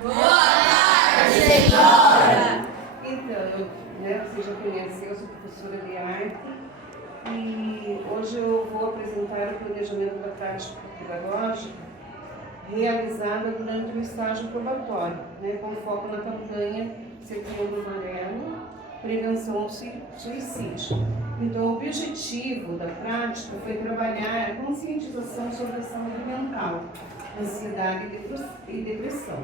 Boa tarde, senhora! Então, você já conheceu, eu sou professora de arte e hoje eu vou apresentar o planejamento da prática pedagógica realizada durante o estágio probatório, com foco na campanha Setembro Amarelo, Prevenção ao Suicídio. Então, o objetivo da prática foi trabalhar a conscientização sobre a saúde mental, ansiedade e depressão,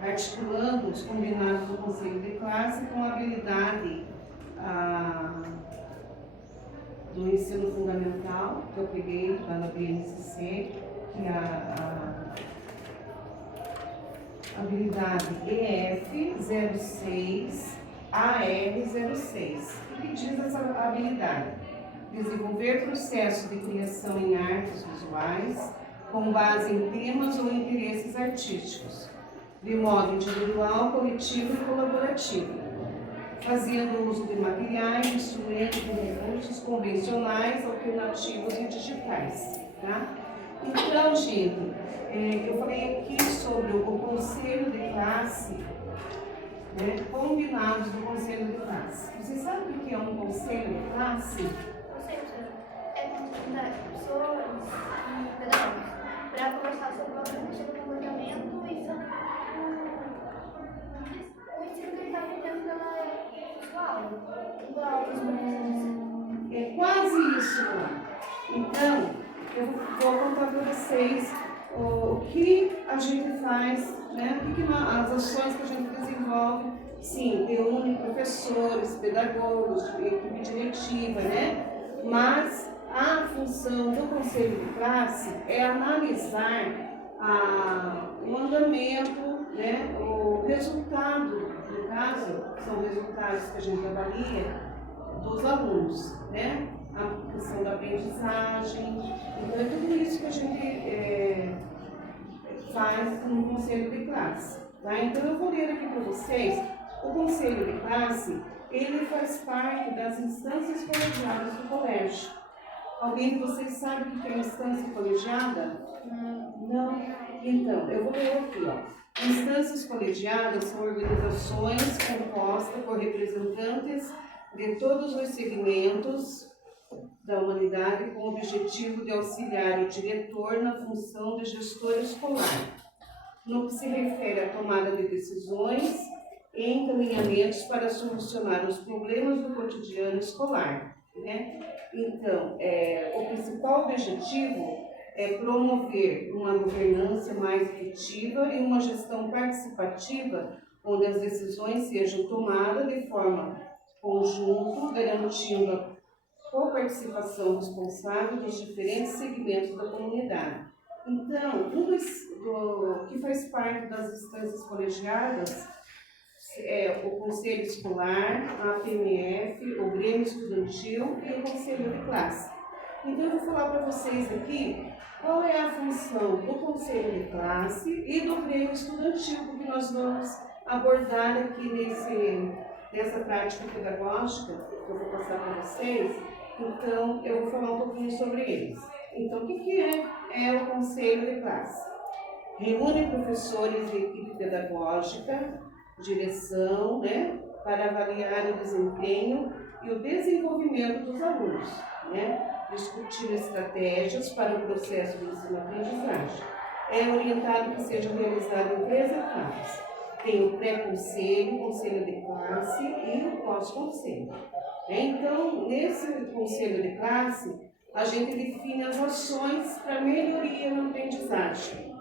articulando os combinados do Conselho de Classe com a habilidade do ensino fundamental, que eu peguei lá na BNCC, que é a habilidade EF06, AR06. O que diz essa habilidade? Desenvolver processo de criação em artes visuais com base em temas ou interesses artísticos, de modo individual, coletivo e colaborativo, fazendo uso de materiais, instrumentos e recursos convencionais, alternativos e digitais. Tá? Então, gente, eu falei aqui sobre o conselho de classe, combinados do conselho de classe. Vocês sabem o que é um conselho de classe? É convidar pessoas e pedagogos para conversar sobre o comportamento e sobre o ensino que ele está aprendendo pela aula. Igual os professores. É quase isso lá. Então, eu vou contar para vocês o que a gente faz, as ações que a gente desenvolve. Sim, reúne professores, pedagogos, equipe diretiva, mas a função do conselho de classe é analisar o andamento, o resultado, no caso, são resultados que a gente avalia dos alunos, a questão da aprendizagem. Então, é tudo isso que a gente faz no conselho de classe. Tá? Então, eu vou ler aqui para vocês. O conselho de classe, ele faz parte das instâncias colegiadas do colégio. Alguém de vocês sabe o que é instância colegiada? Não? Então, eu vou ler aqui, ó. Instâncias colegiadas são organizações compostas por representantes de todos os segmentos da humanidade com o objetivo de auxiliar o diretor na função de gestor escolar, no que se refere à tomada de decisões e encaminhamentos para solucionar os problemas do cotidiano escolar. Então, o principal objetivo é promover uma governança mais efetiva e uma gestão participativa, onde as decisões sejam tomadas de forma conjunta, garantindo a coparticipação responsável dos diferentes segmentos da comunidade. Então, tudo que faz parte das instâncias colegiadas é o Conselho Escolar, a APMF, o Grêmio Estudantil e o Conselho de Classe. Então, eu vou falar para vocês aqui qual é a função do Conselho de Classe e do Grêmio Estudantil, porque nós vamos abordar aqui nessa prática pedagógica que eu vou passar para vocês. Então, eu vou falar um pouquinho sobre eles. Então, o que é o Conselho de Classe? Reúne professores e equipe pedagógica, direção, para avaliar o desempenho e o desenvolvimento dos alunos, discutir estratégias para o processo de ensino-aprendizagem. É orientado que seja realizado em 3 etapas. Tem o pré-conselho, o conselho de classe e o pós-conselho. Então, nesse conselho de classe, a gente define as ações para melhoria na aprendizagem,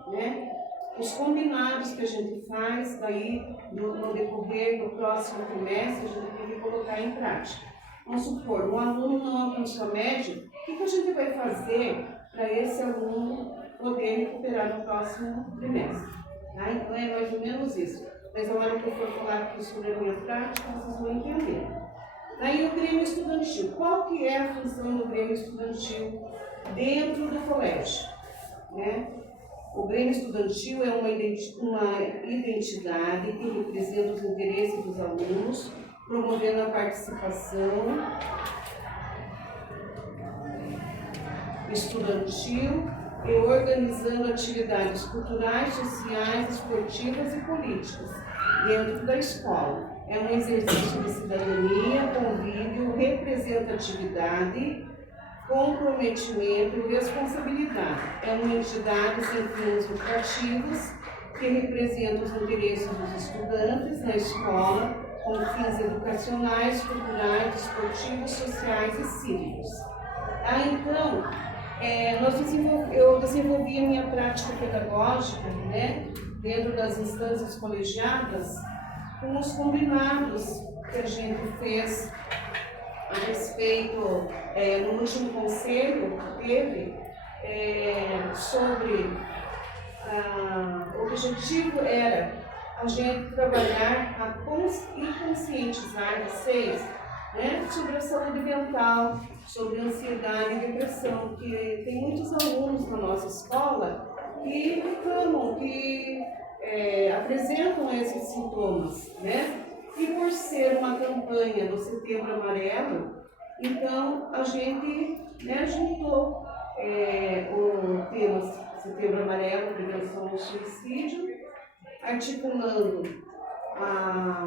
Os combinados que a gente faz, daí no decorrer do próximo trimestre, a gente tem que colocar em prática. Vamos supor, um aluno não alcançou a média, o que a gente vai fazer para esse aluno poder recuperar no próximo trimestre? Então é mais ou menos isso. Mas na hora que eu for falar aqui sobre a minha prática, vocês vão entender. Daí o Grêmio Estudantil. Qual que é a função do Grêmio Estudantil dentro do colégio? O Grêmio Estudantil é uma identidade que representa os interesses dos alunos, promovendo a participação estudantil e organizando atividades culturais, sociais, esportivas e políticas dentro da escola. É um exercício de cidadania, convívio, representatividade, comprometimento e responsabilidade. É uma entidade sem fins lucrativos que representa os interesses dos estudantes na escola com fins educacionais, culturais, esportivos, sociais e cívicos. Então, eu desenvolvi a minha prática pedagógica, né, dentro das instâncias colegiadas, com os combinados que a gente fez a respeito, no último conselho que teve, sobre o objetivo era a gente trabalhar e conscientizar vocês, né, sobre a saúde mental, sobre a ansiedade e depressão, que tem muitos alunos na nossa escola que reclamam, que apresentam esses sintomas, né? E por ser uma campanha do Setembro Amarelo, então a gente, né, juntou o tema Setembro Amarelo, prevenção ao suicídio, articulando a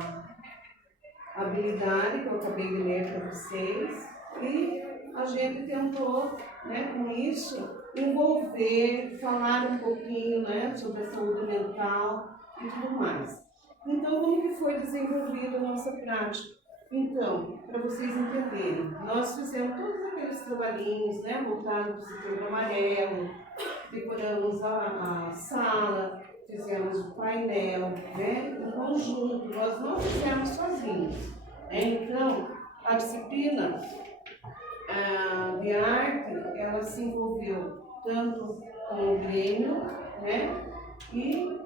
habilidade que eu acabei de ler para vocês, e a gente tentou, né, com isso, envolver, falar um pouquinho, né, sobre a saúde mental e tudo mais. Então, como que foi desenvolvida a nossa prática? Então, para vocês entenderem, nós fizemos todos aqueles trabalhinhos, né, voltados para o Setembro Amarelo, decoramos a sala, fizemos o painel, né, em conjunto, nós não fizemos sozinhos, né? Então, a disciplina de arte, ela se envolveu tanto com o Grêmio, né, e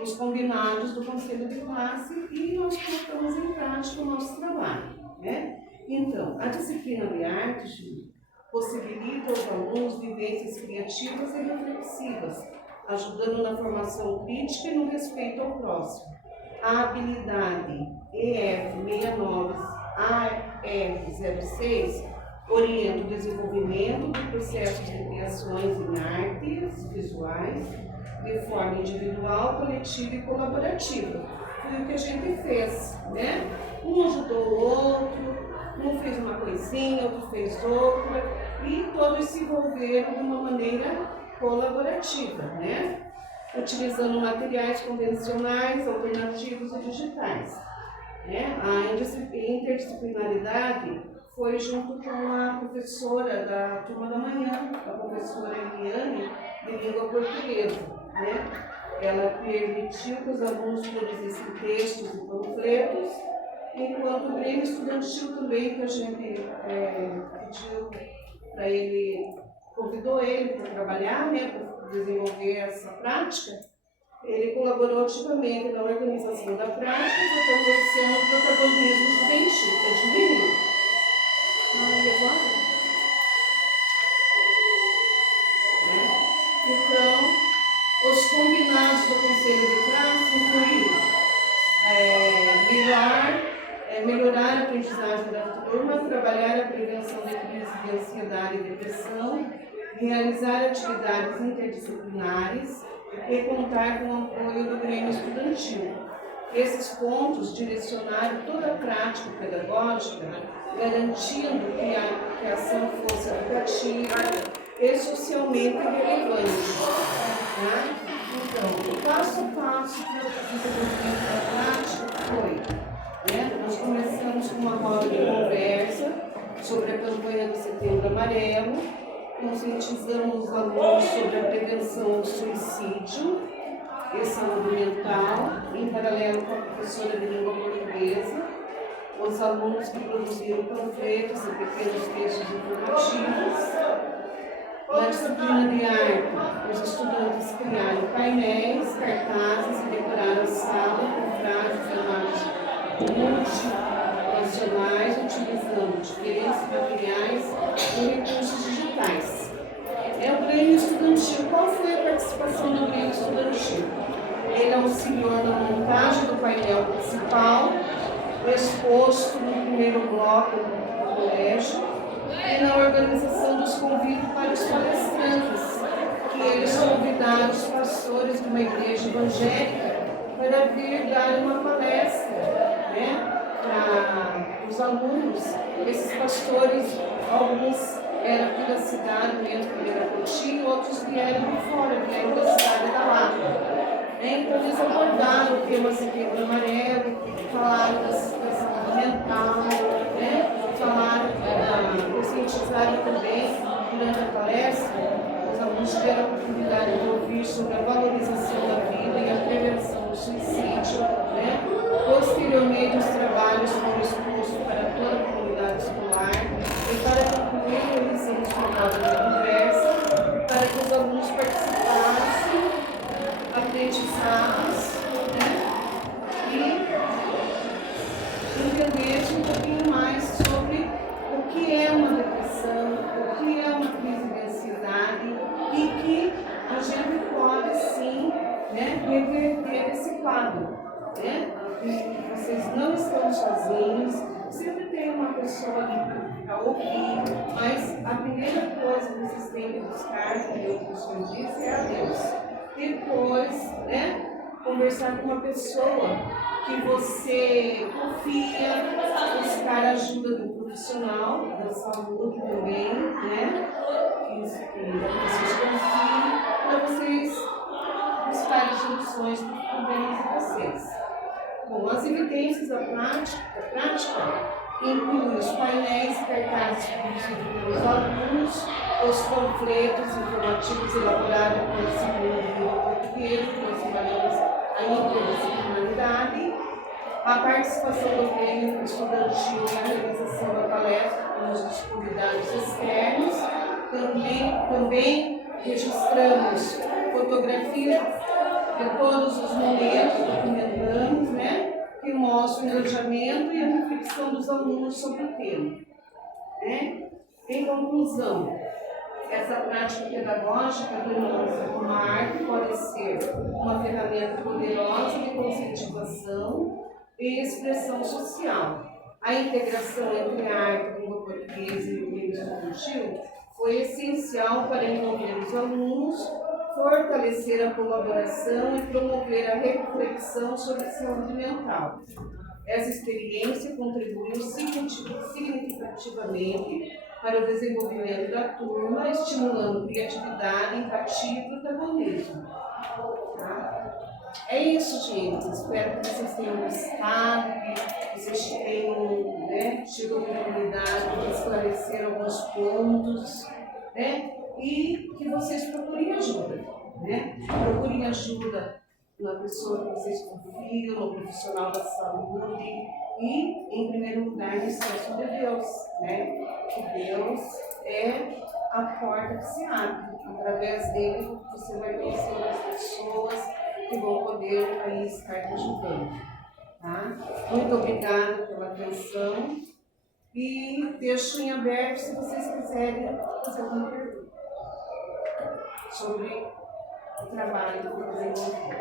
os combinados do Conselho de Classe, e nós colocamos em prática o nosso trabalho, né? Então, a disciplina de arte, Ju, possibilita aos alunos vivências criativas e reflexivas, ajudando na formação crítica e no respeito ao próximo. A habilidade EF69 AR06 orienta o desenvolvimento de processos de criações em artes visuais de forma individual, coletiva e colaborativa. Foi o que a gente fez, né? Um ajudou o outro, um fez uma coisinha, outro fez outra, e todos se envolveram de uma maneira colaborativa, né? Utilizando materiais convencionais, alternativos e digitais, né? A interdisciplinaridade foi junto com a professora da turma da manhã, a professora Eliane, de língua portuguesa, né? Ela permitiu que os alunos produzissem textos e panfletos, enquanto o Grêmio Estudantil também, que a gente pediu para ele, convidou ele para trabalhar, né, para desenvolver essa prática, ele colaborou ativamente na organização da prática, favorecendo o protagonismo juvenil. É juvenil. Então, os combinados do Conselho de Classe incluíram melhorar a aprendizagem da turma, trabalhar a prevenção de crise de ansiedade e depressão, realizar atividades interdisciplinares e contar com o apoio do Grêmio Estudantil. Esses pontos direcionaram toda a prática pedagógica, garantindo que a ação fosse educativa e socialmente relevante. Tá? Então, o passo a passo para o desenvolvimento da prática foi, né, nós começamos com uma roda de conversa sobre a campanha do Setembro Amarelo, conscientizamos os alunos sobre a prevenção ao suicídio e saúde mental, em paralelo com a professora de língua portuguesa, os alunos que produziram panfletos e pequenos textos informativos. Na disciplina de arte, os estudantes criaram painéis, cartazes e decoraram a sala com frases e imagens multinacionais, utilizando diferentes materiais e recursos digitais. O Grêmio Estudantil. Qual foi a participação do Grêmio Estudantil? Ele auxiliou na montagem do painel principal, exposto no primeiro bloco do colégio, e na organização dos convites para os palestrantes, que eles convidaram os pastores de uma igreja evangélica para vir dar uma palestra, né, para os alunos. Esses pastores, alguns eram aqui da cidade mesmo, que era Coutinho, outros vieram de fora, vieram da cidade da Lapa. Então eles abordaram o tema Setembro Amarelo, falaram da saúde mental, né? Falaram, conscientizaram também durante a palestra. Os alunos tiveram a oportunidade de ouvir sobre a valorização da vida e a prevenção do suicídio, né? Posteriormente, os trabalhos foram expostos para toda a comunidade escolar e para concluir, realizamos uma roda de conversa para que os alunos participassem, aprendizados, né? E entendessem um pouquinho mais sobre o que é uma depressão, o que é uma crise de ansiedade e que a gente pode sim, né, reverter esse quadro, né? E vocês não estão sozinhos, sempre tem uma pessoa ali para ouvir, mas a primeira coisa que vocês têm que buscar, como o senhor disse, é a Deus. Depois, né, conversar com uma pessoa que você confia, buscar a ajuda do profissional da saúde também, né, que vocês confiem, para vocês buscarem soluções para os problemas de vocês. Bom, as evidências da prática incluem os painéis e cartazes produzidos pelos alunos, os panfletos informativos elaborados pelo segundo livro português, que nós trabalhamos a interdisciplinaridade, a participação do grêmio estudantil na realização da palestra com os convidados externos. Também registramos fotografias de todos os momentos, documentamos, né, que mostram o engajamento e a reflexão dos alunos sobre o tema. Né? Em conclusão, essa prática pedagógica demonstra como a arte pode ser uma ferramenta poderosa de conscientização e expressão social. A integração entre a arte, língua portuguesa e o meio estudantil foi essencial para envolver os alunos, fortalecer a colaboração e promover a reflexão sobre a saúde mental. Essa experiência contribuiu significativamente para o desenvolvimento da turma, estimulando criatividade, empatia e protagonismo. Tá? É isso, gente. Espero que vocês tenham gostado, que vocês tenham, né, tido a oportunidade de esclarecer alguns pontos, né, e que vocês procurem ajuda. Né? Procurem ajuda na pessoa que vocês confiam, no profissional da saúde e, em primeiro lugar, no senso de Deus, né? Que Deus é a porta que se abre. Através dele, você vai conhecer outras pessoas que vão poder aí estar te ajudando. Tá? Muito obrigada pela atenção e deixo em aberto se vocês quiserem fazer alguma pergunta sobre o trabalho que eu desenvolvi.